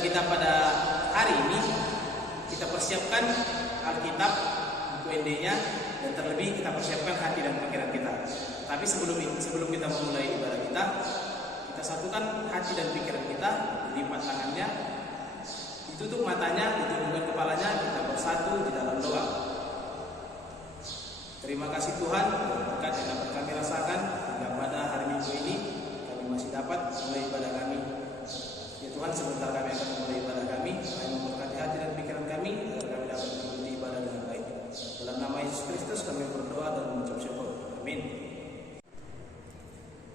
ibadah kita pada hari ini, kita persiapkan Alkitab, buku ND-nya, dan terlebih kita persiapkan hati dan pikiran kita. Tapi sebelum kita memulai ibadah kita satukan hati dan pikiran kita, dilipat tangannya, ditutup matanya, ditundukkan kepalanya, kita bersatu di dalam doa. Terima kasih Tuhan, berkat yang dapat kami rasakan hingga pada hari Minggu ini kami masih dapat memulai ibadah kami. Ya Tuhan, sebentar kami akan memulai ibadah kami, kami memberkati hati dan pikiran kami agar kami dapat mengikuti ibadah dengan baik. Dalam nama Yesus Kristus kami berdoa dan mengucap syukur. Amin.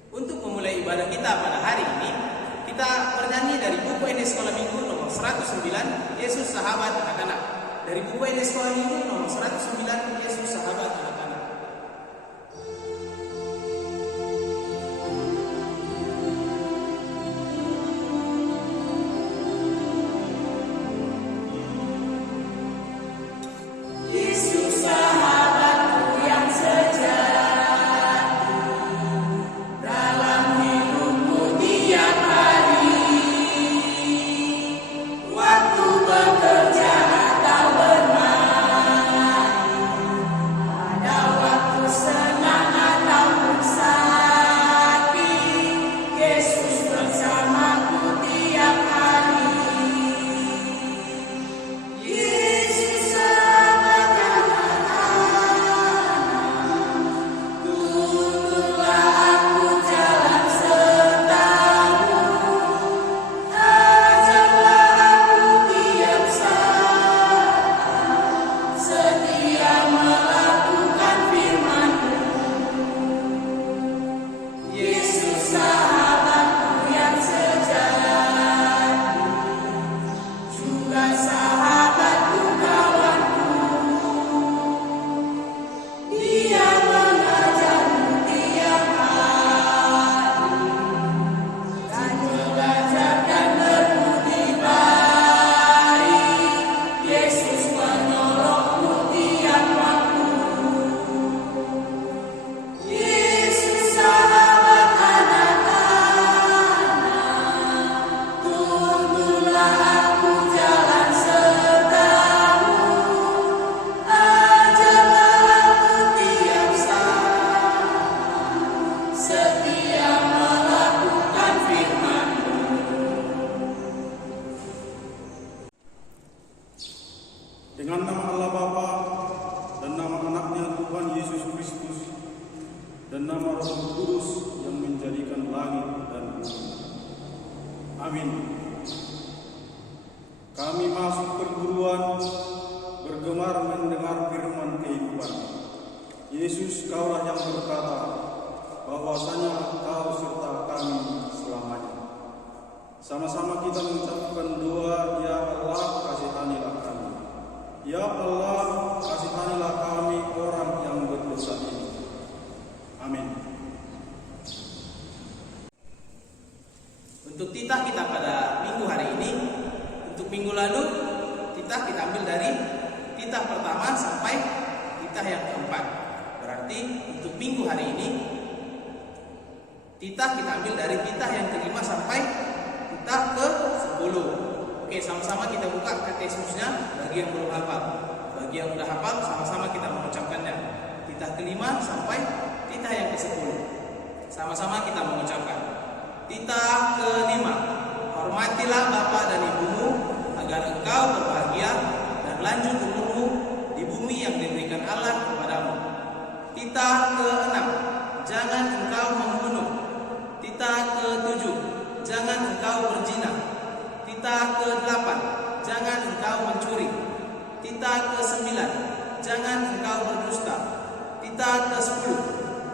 Untuk memulai ibadah kita pada hari ini, kita bernyanyi dari buku ND Sekolah Minggu nomor 109, Yesus Sahabat Anak-anak. Dari buku ND Sekolah Minggu nomor 109, Yesus Sahabat Anak-anak. Dengan nama Allah Bapa dan nama anaknya Tuhan Yesus Kristus dan nama Roh Kudus yang menjadikan langit dan bumi. Amin. Kami masuk perguruan bergemar mendengar firman kehidupan. Yesus, Kaulah yang berkata bahwasanya Kau serta kami selamanya. Sama-sama kita mengucapkan doa, Ya Allah, kasihanilah kami. Ya Allah, kasihanilah kami orang yang berdosa ini. Amin. Untuk titah kita pada minggu hari ini, untuk minggu lalu titah kita ambil dari titah pertama sampai titah yang keempat. Berarti untuk minggu hari ini titah kita ambil dari titah yang kelima sampai titah ke-10. Oke, sama-sama kita buka katekismusnya bagi yang belum hafal. Bagi yang udah hafal, sama-sama kita mengucapkannya. Titah kelima sampai titah yang ke-10. Sama-sama kita mengucapkan. Titah kelima. Hormatilah bapa dan ibumu agar engkau berbahagia dan lanjut umurmu di bumi yang diberikan Allah kepadamu. Titah ke-6. Jangan engkau membunuh. Titah ke-7. Jangan engkau berzina. Titah ke-8, jangan engkau mencuri. Titah ke-9, jangan engkau berdusta. Titah ke-10,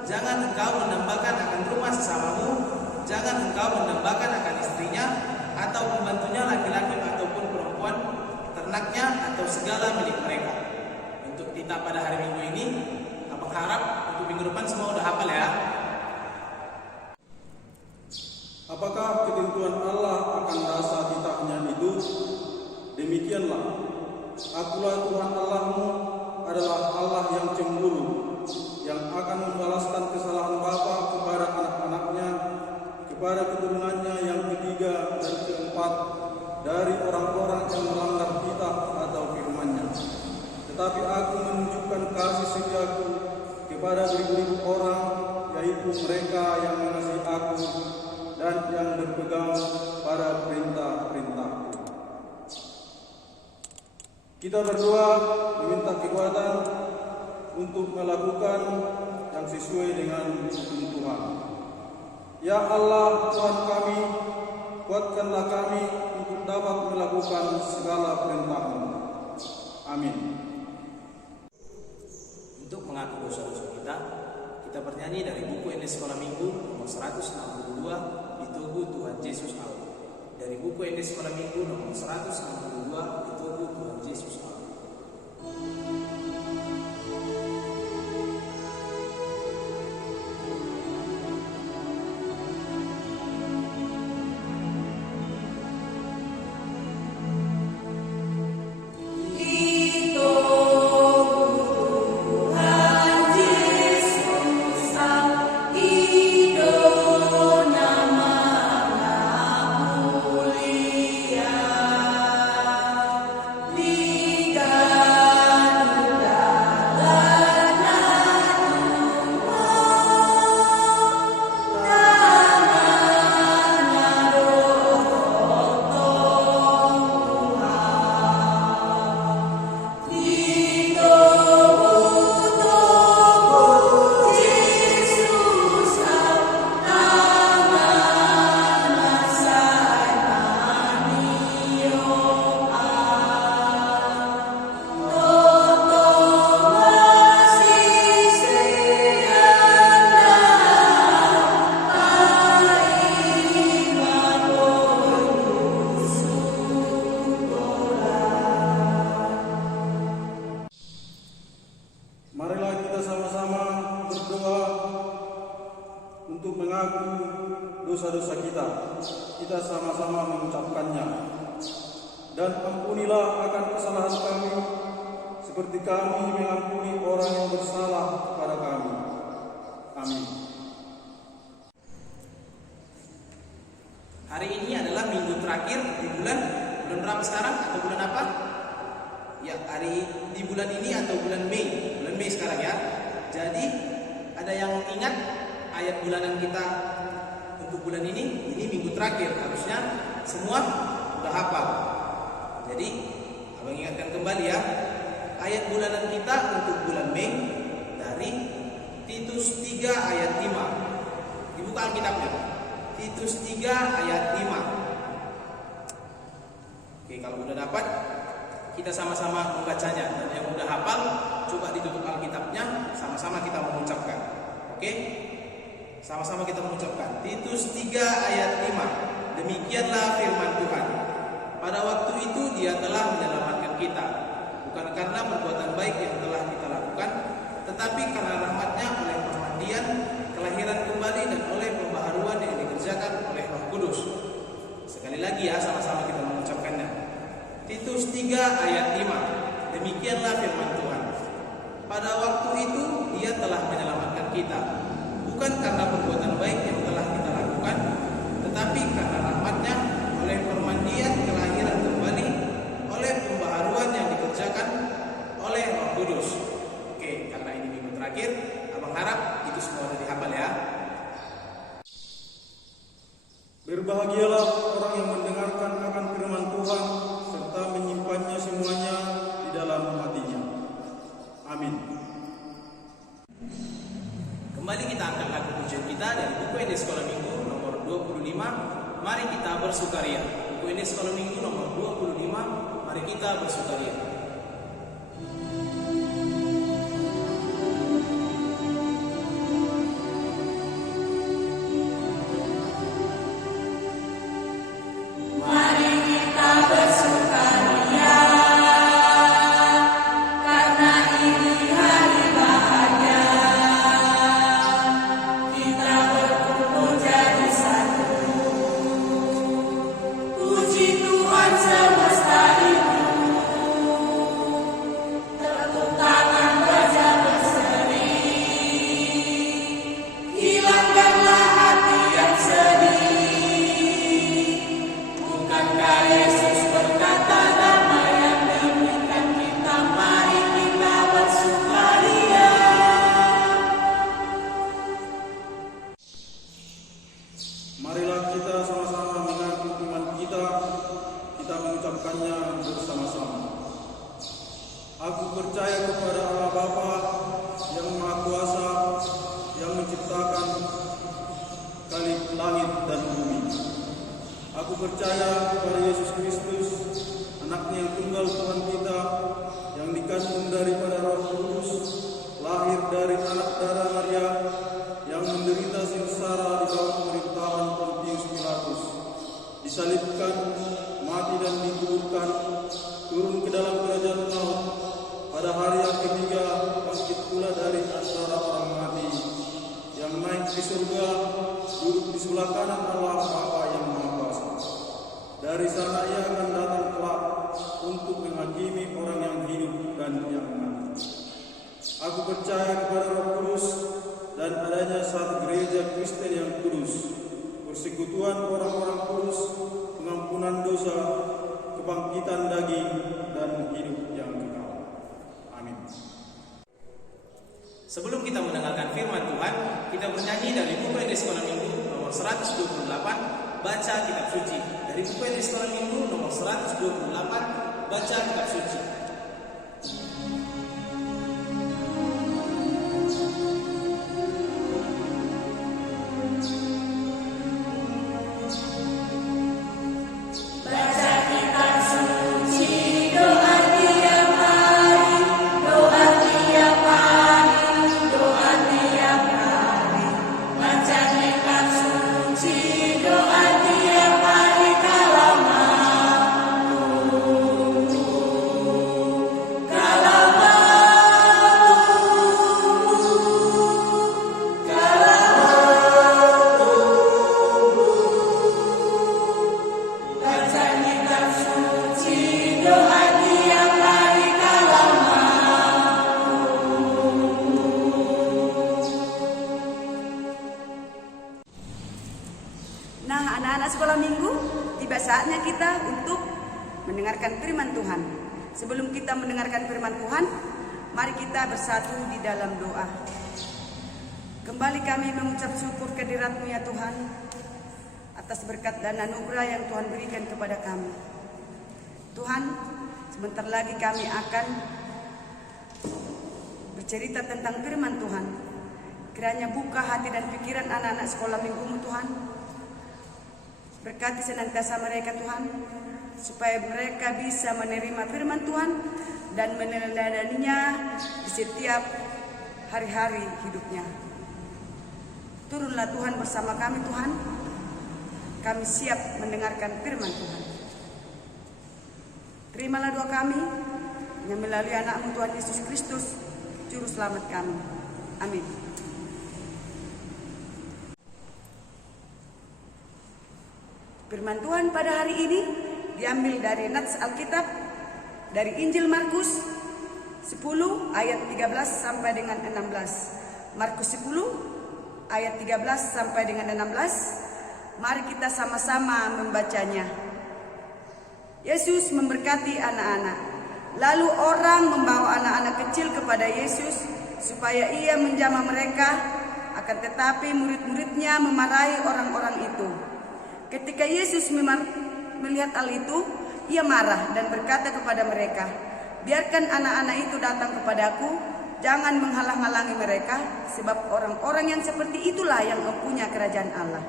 jangan engkau mendambakan akan rumah sesamamu. Jangan engkau mendambakan akan istrinya atau pembantunya laki-laki ataupun perempuan, ternaknya atau segala milik mereka. Untuk titah pada hari Minggu ini, abang harap untuk minggu depan semua udah hafal ya. Apakah ketentuan Allah akan rasa titahnya itu? Demikianlah, Akulah Tuhan Allahmu adalah Allah yang cemburu, yang akan membalaskan kesalahan bapa kepada anak-anaknya, kepada keturunannya yang ketiga dan keempat dari dari orang-orang yang melanggar kitab atau firman-Nya, tetapi aku menunjukkan kasih setiaku kepada beribu-ribu orang, yaitu mereka yang mengasihi aku dan yang berpegang pada perintah-perintahku. Kita berdoa meminta kekuatan untuk melakukan yang sesuai dengan hukum Tuhan. Ya Allah, Tuhan kami, kuatkanlah kami untuk dapat melakukan segala perintah-Mu. Amin. Untuk mengaku dosa-dosa kita bernyanyi dari buku NS Sekolah Minggu nomor 162, Ditugu Tuhan Yesus Allah. Dari buku NS Sekolah Minggu nomor 162, Ditugu Tuhan Yesus Allah. Marilah kita sama-sama berdoa untuk mengaku dosa-dosa kita. Kita sama-sama mengucapkannya. Dan ampunilah akan kesalahan kami, seperti kami mengampuni orang yang bersalah kepada kami. Amin. Hari ini adalah minggu terakhir di bulan berapa sekarang atau bulan apa? Ya, hari di bulan ini atau bulan Mei sekarang ya. Jadi ada yang ingat ayat bulanan kita untuk bulan ini minggu terakhir, harusnya semua sudah hafal. Jadi abang ingatkan kembali ya, ayat bulanan kita untuk bulan Mei dari Titus 3 ayat 5. Dibuka Alkitabnya, Titus 3 ayat 5. Oke, kalau udah dapat kita sama-sama membacanya, dan yang udah hafal coba ditutup Alkitabnya, sama-sama kita mengucapkan. Oke? Sama-sama kita mengucapkan Titus 3 ayat 5. Demikianlah firman Tuhan. Pada waktu itu Dia telah menyelamatkan kita, bukan karena perbuatan baik yang telah kita lakukan, tetapi karena rahmat-Nya oleh pemandian, kelahiran kembali, dan oleh pembaharuan yang dikerjakan oleh Roh Kudus. Sekali lagi ya, sama-sama kita mengucapkannya. Titus 3 ayat 5. Demikianlah firman Tuhan. Pada waktu itu Dia telah menyelamatkan kita, bukan karena perbuatan baik yang telah kita lakukan, tetapi karena rahmat-Nya oleh permandian, kelahiran kembali, oleh pembaharuan yang dikerjakan oleh Roh Kudus. Oke, karena ini minggu terakhir, abang harap itu semua sudah dihafal ya. Berbahagialah orang yang mendengarkan akan firman Tuhan serta menyimpannya semuanya di dalam hatinya. Amin. Kembali kita angkat lagu pujian kita dari buku NS Sekolah Minggu nomor 25. Mari kita bersukaria. Buku NS Sekolah Minggu nomor 25. Mari kita bersukaria. Puji Tuhan semesta itu. mengucapkannya bersama-sama. Aku percaya kepada Allah Bapa yang Maha Kuasa, yang menciptakan langit dan bumi. Aku percaya kepada Yesus Kristus, anaknya yang tunggal Tuhan kita, yang dikandung daripada Roh Kudus, lahir dari anak darah Maria, yang menderita sengsara di bawah pemerintahan Pontius Pilatus, disalibkan, mati dan dikuburkan, turun ke dalam kerajaan maut, pada hari yang ketiga bangkit pula dari antara orang mati, yang naik ke surga, duduk di sebelah kanan Allah Bapa yang Maha Kuasa. Dari sana ia akan datang kelak untuk menghakimi orang yang hidup dan yang mati. Aku percaya kepada Roh Kudus dan adanya satu gereja Kristen yang kudus, persekutuan orang-orang kudus, pengampunan dosa, kebangkitan daging, dan hidup yang kekal. Amin. Sebelum kita mendengarkan firman Tuhan, kita bernyanyi dari buku Ede Sekolah Minggu nomor 128, Baca Kitab Suci. Dari buku Ede Sekolah Minggu nomor 128, Baca Kitab Suci. Nah, anak-anak sekolah minggu, tiba saatnya kita untuk mendengarkan firman Tuhan. Sebelum kita mendengarkan firman Tuhan, mari kita bersatu di dalam doa. Kembali kami mengucap syukur kehadirat-Mu ya Tuhan, atas berkat dan anugerah yang Tuhan berikan kepada kami. Tuhan, sebentar lagi kami akan bercerita tentang firman Tuhan. Kiranya buka hati dan pikiran anak-anak sekolah minggu-Mu Tuhan. Berkati senantiasa mereka Tuhan, supaya mereka bisa menerima firman Tuhan dan meneladaninya di setiap hari-hari hidupnya. Turunlah Tuhan bersama kami Tuhan. Kami siap mendengarkan firman Tuhan. Terimalah doa kami yang melalui anak-Mu Tuhan Yesus Kristus, Juru Selamat kami. Amin. Firman Tuhan pada hari ini diambil dari Nats Alkitab, dari Injil Markus 10 ayat 13 sampai dengan 16. Markus 10 ayat 13 sampai dengan 16. Mari kita sama-sama membacanya. Yesus memberkati anak-anak. Lalu orang membawa anak-anak kecil kepada Yesus supaya ia menjamah mereka, akan tetapi murid-muridnya memarahi orang-orang itu. Ketika Yesus melihat hal itu, ia marah dan berkata kepada mereka, "Biarkan anak-anak itu datang kepadaku, jangan menghalang-halangi mereka, sebab orang-orang yang seperti itulah yang mempunyai kerajaan Allah.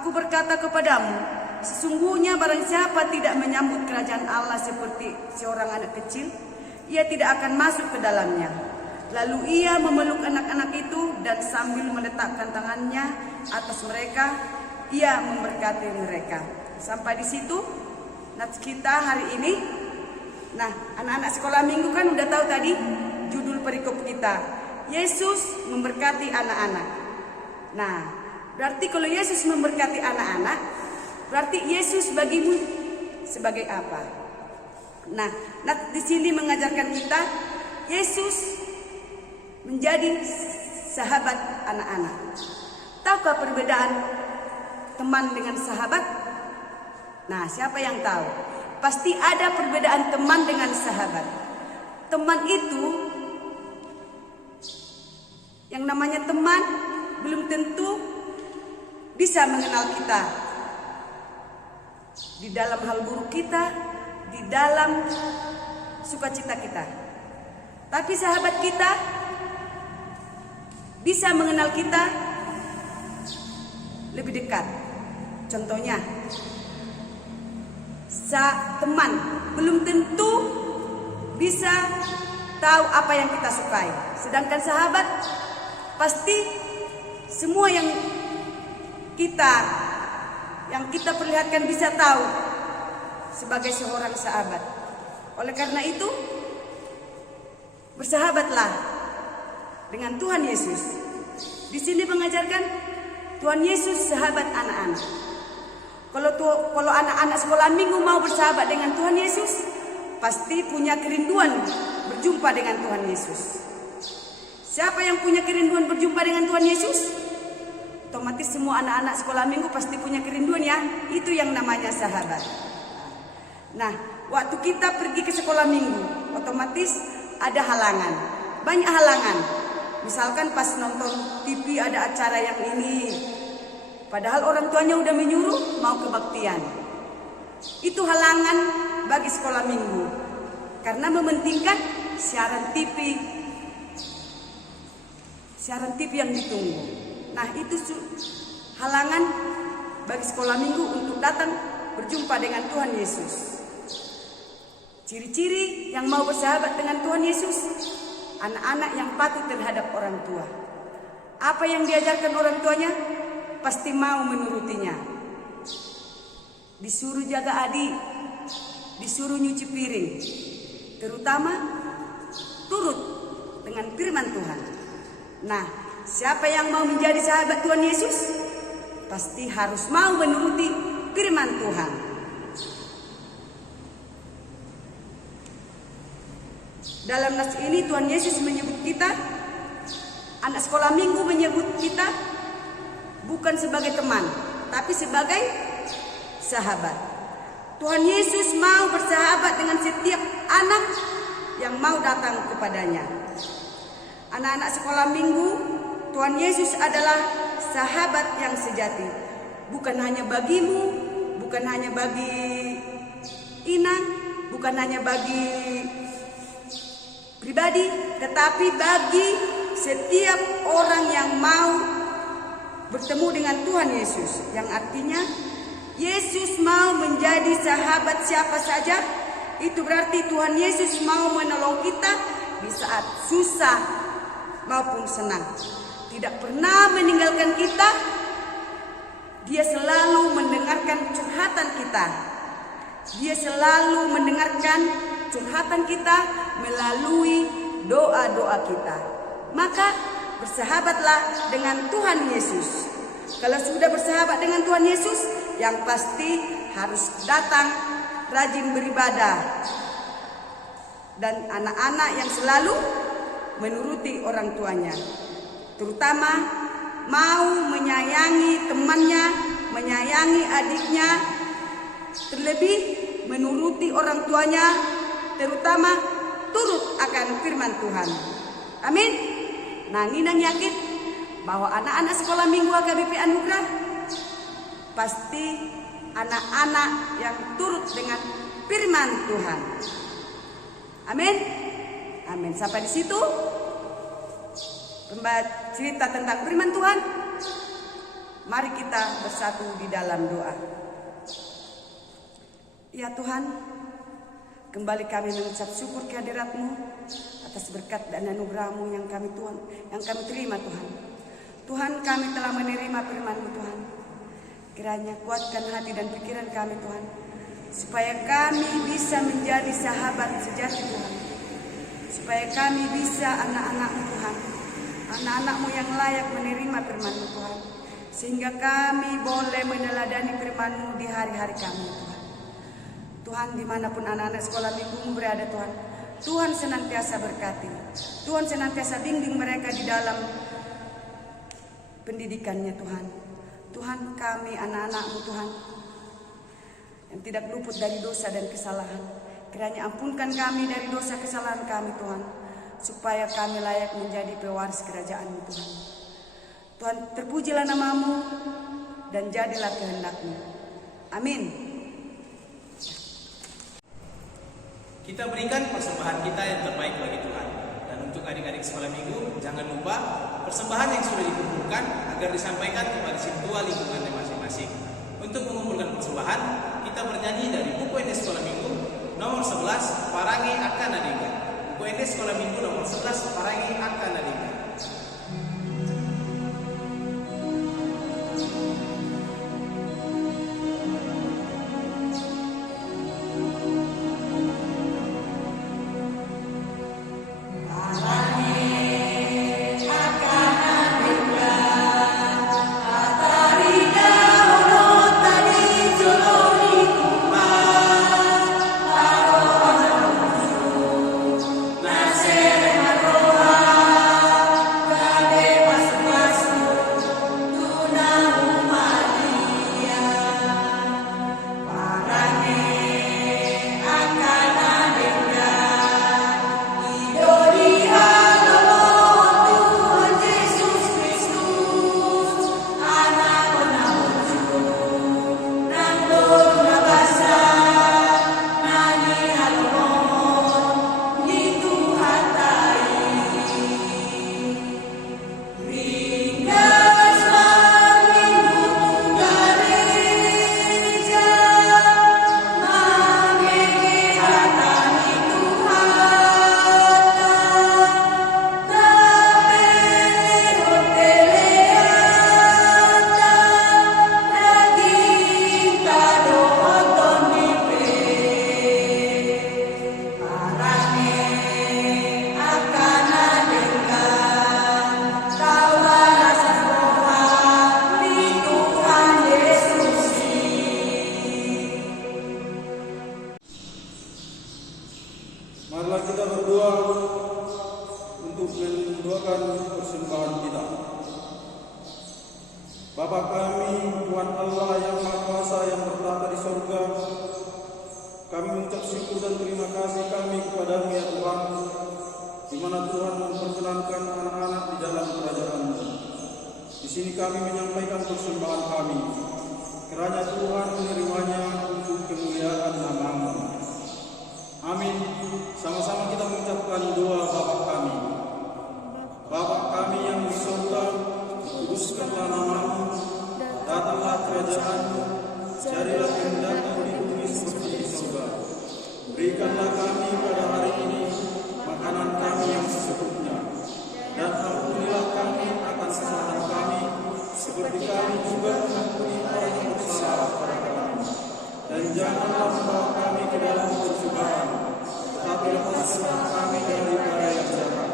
Aku berkata kepadamu, sesungguhnya barang siapa tidak menyambut kerajaan Allah seperti seorang anak kecil, ia tidak akan masuk ke dalamnya." Lalu ia memeluk anak-anak itu dan sambil meletakkan tangannya atas mereka, ia memberkati mereka. Sampai di situ nats kita hari ini. Nah, anak-anak sekolah minggu kan udah tahu tadi judul perikop kita. Yesus memberkati anak-anak. Nah, berarti kalau Yesus memberkati anak-anak, berarti Yesus bagimu sebagai apa? Nah, nats di sini mengajarkan kita Yesus menjadi sahabat anak-anak. Tahukah perbedaan teman dengan sahabat? Nah, siapa yang tahu? Pasti ada perbedaan teman dengan sahabat. Teman itu, yang namanya teman, belum tentu bisa mengenal kita di dalam hal buruk kita di dalam sukacita kita. Tapi sahabat kita bisa mengenal kita lebih dekat. Contohnya, teman belum tentu bisa tahu apa yang kita sukai. Sedangkan sahabat pasti semua yang kita perlihatkan bisa tahu sebagai seorang sahabat. Oleh karena itu, bersahabatlah dengan Tuhan Yesus. Di sini mengajarkan Tuhan Yesus sahabat anak-anak. Kalau anak-anak sekolah minggu mau bersahabat dengan Tuhan Yesus, pasti punya kerinduan berjumpa dengan Tuhan Yesus. Siapa yang punya kerinduan berjumpa dengan Tuhan Yesus? Otomatis semua anak-anak sekolah minggu pasti punya kerinduan ya. Itu yang namanya sahabat. Nah, waktu kita pergi ke sekolah minggu, otomatis ada halangan. Banyak halangan. Misalkan pas nonton TV ada acara yang ini, padahal orang tuanya udah menyuruh mau kebaktian. Itu halangan bagi sekolah minggu. Karena mementingkan siaran TV yang ditunggu. Nah, itu halangan bagi sekolah minggu untuk datang berjumpa dengan Tuhan Yesus. Ciri-ciri yang mau bersahabat dengan Tuhan Yesus, anak-anak yang patuh terhadap orang tua. Apa yang diajarkan orang tuanya, pasti mau menurutinya. Disuruh jaga adik, disuruh nyuci piring, terutama turut dengan firman Tuhan. Nah, siapa yang mau menjadi sahabat Tuhan Yesus, pasti harus mau menuruti firman Tuhan. Dalam nas ini Tuhan Yesus menyebut kita, anak sekolah minggu menyebut kita bukan sebagai teman, tapi sebagai sahabat. Tuhan Yesus mau bersahabat dengan setiap anak yang mau datang kepadanya. Anak-anak sekolah minggu, Tuhan Yesus adalah sahabat yang sejati. Bukan hanya bagimu, bukan hanya bagi Inang, bukan hanya bagi pribadi, tetapi bagi setiap orang yang mau bertemu dengan Tuhan Yesus. Yang artinya Yesus mau menjadi sahabat siapa saja. Itu berarti Tuhan Yesus mau menolong kita di saat susah maupun senang. Tidak pernah meninggalkan kita. Dia selalu mendengarkan curhatan kita. Dia selalu mendengarkan curhatan kita melalui doa-doa kita. Maka bersahabatlah dengan Tuhan Yesus. Kalau sudah bersahabat dengan Tuhan Yesus, yang pasti harus datang rajin beribadah. Dan anak-anak yang selalu menuruti orang tuanya. Terutama mau menyayangi temannya, menyayangi adiknya, terlebih menuruti orang tuanya, terutama turut akan firman Tuhan. Amin. Nah, Nginang yakin bahwa anak-anak sekolah minggu AKBP Anugerah pasti anak-anak yang turut dengan firman Tuhan. Amin. Amin. Sampai di situ cerita tentang firman Tuhan. Mari kita bersatu di dalam doa. Ya Tuhan, kembali kami mengucap syukur kehadirat-Mu atas berkat dan anugerah-Mu yang kami terima Tuhan. Tuhan, kami telah menerima firman-Mu Tuhan. Kiranya kuatkan hati dan pikiran kami Tuhan, supaya kami bisa menjadi sahabat sejati Tuhan. Supaya kami bisa anak-anak-Mu Tuhan, anak-anak-Mu yang layak menerima firman-Mu Tuhan, sehingga kami boleh meneladani firman-Mu di hari-hari kami Tuhan. Tuhan, dimanapun anak-anak sekolah minggu berada Tuhan, Tuhan senantiasa berkati, Tuhan senantiasa bimbing mereka di dalam pendidikannya Tuhan. Tuhan, kami anak-anak-Mu Tuhan yang tidak luput dari dosa dan kesalahan, kiranya ampunkan kami dari dosa kesalahan kami Tuhan, supaya kami layak menjadi pewaris kerajaan-Mu Tuhan. Tuhan, terpujilah nama-Mu dan jadilah kehendak-Mu. Amin. Kita berikan persembahan kita yang terbaik bagi Tuhan. Dan untuk adik-adik sekolah minggu, jangan lupa persembahan yang sudah dikumpulkan agar disampaikan kepada sintua lingkungannya masing-masing. Untuk mengumpulkan persembahan, kita bernyanyi dari buku ND Sekolah Minggu nomor 11, Parangi Akan Adinga. Buku ND Sekolah Minggu nomor 11, Parangi Akan Adinga. Marilah kita berdoa untuk mendoakan persembahan kita. Bapa kami, Tuhan Allah yang Maha Kuasa yang bertata di surga, kami mengucap syukur dan terima kasih kami kepada-Mu ya Tuhan, di mana Tuhan memperkenankan anak-anak di dalam kerajaan-Mu. Di sini kami menyampaikan persembahan kami. Kiranya Tuhan menerimanya untuk kemuliaan nama-Mu. Amin. Sama-sama kita mengucapkan doa Bapa kami. Bapa kami yang di surga, kuduskanlah nama-Mu, datanglah kerajaan-Mu, jadilah kehendak-Mu di bumi seperti di surga. Berikanlah kami pada hari ini makanan kami yang secukupnya, dan ampunilah kami akan kesalahan kami, seperti kami juga mengampuni orang yang bersalah kepada kami. Dan janganlah membawa kami ke dalam pencobaan, tetapi lepaskanlah kami daripada yang jahat.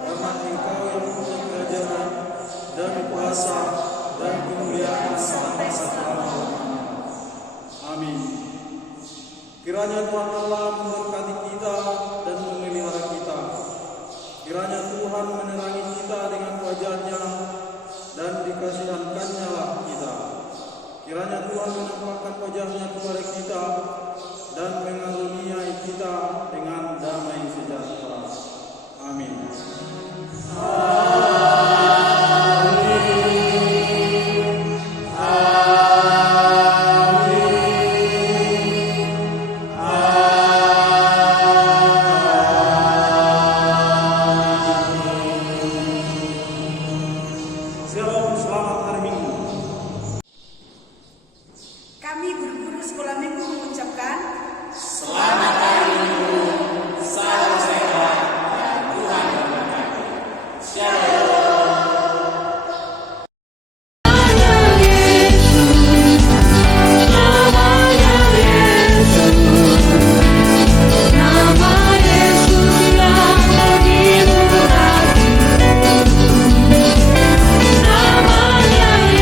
Karena Engkau yang punya kerajaan dan kuasa dan kemuliaan sampai selama-lamanya. Amin. Kiranya Tuhan Allah memberkati kita dan memelihara kita. Kiranya Tuhan menerangi kita dengan wajah-Nya dan dikasihankan-Nya lah kita. Kiranya Tuhan menampakkan wajah-Nya kepada kita dan mengaruniai